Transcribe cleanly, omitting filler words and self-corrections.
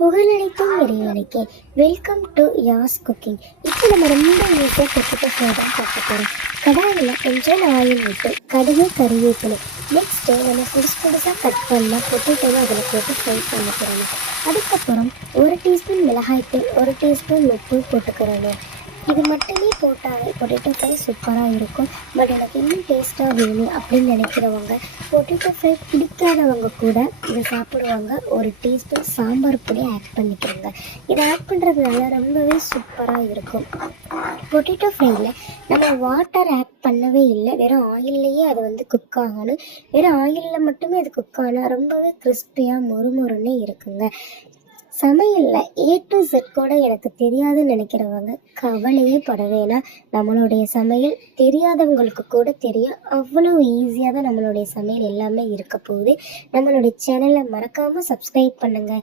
புகழனைத்தும் இறைவனுக்கே. Welcome to Yas cooking. இப்போ நம்ம ரொம்ப ஈஸியாக பொட்டேட்டோ ஃப்ரை தான் பார்க்க போகிறோம். கடாயில் கொஞ்சம் ஆயில் விட்டு கடுகு கறிவேப்பிலை நெக்ஸ்ட்டு நம்ம புதுசாக கட் பண்ணால் பொட்டேட்டோவை அதில் போட்டு ஃப்ரை பண்ணிக்கிறோம். அதுக்கப்புறம் 1 டீஸ்பூன் மிளகாய்த்தூள் 1 டீஸ்பூன் உப்பு போட்டுக்கிறோம். இது மட்டுமே போட்டாலே பொட்டேட்டோ ஃப்ரை சூப்பராக இருக்கும். பட் எனக்கு இன்னும் டேஸ்ட்டாக வேணும் அப்படின்னு நினைக்கிறவங்க, பொட்டேட்டோ ஃப்ரை பிடிக்காதவங்க கூட இதை சாப்பிடுவாங்க. 1 டீஸ்பூன் சாம்பார் பொடி ஆட் பண்ணிக்கிறோங்க. இதை ஆட் பண்ணுறதுனால ரொம்பவே சூப்பராக இருக்கும். பொட்டேட்டோ ஃப்ரையில் நம்ம வாட்டர் ஆட் பண்ணவே இல்லை, வெறும் ஆயில்லையே அது குக் ஆகணும். வெறும் ஆயிலில் மட்டுமே அது குக் ஆனால் ரொம்பவே கிறிஸ்பியாக மொறுமொறுன்னு இருக்குங்க. சமையலில் A to Z கூட எனக்கு தெரியாதுன்னு நினைக்கிறவங்க கவலையே பட வேணாம். நம்மளுடைய சமையல் தெரியாதவங்களுக்கு கூட தெரியும். அவ்வளோ ஈஸியாக தான் நம்மளுடைய சமையல் எல்லாமே இருக்க போகுது. நம்மளுடைய சேனலை மறக்காமல் சப்ஸ்கிரைப் பண்ணுங்கள்.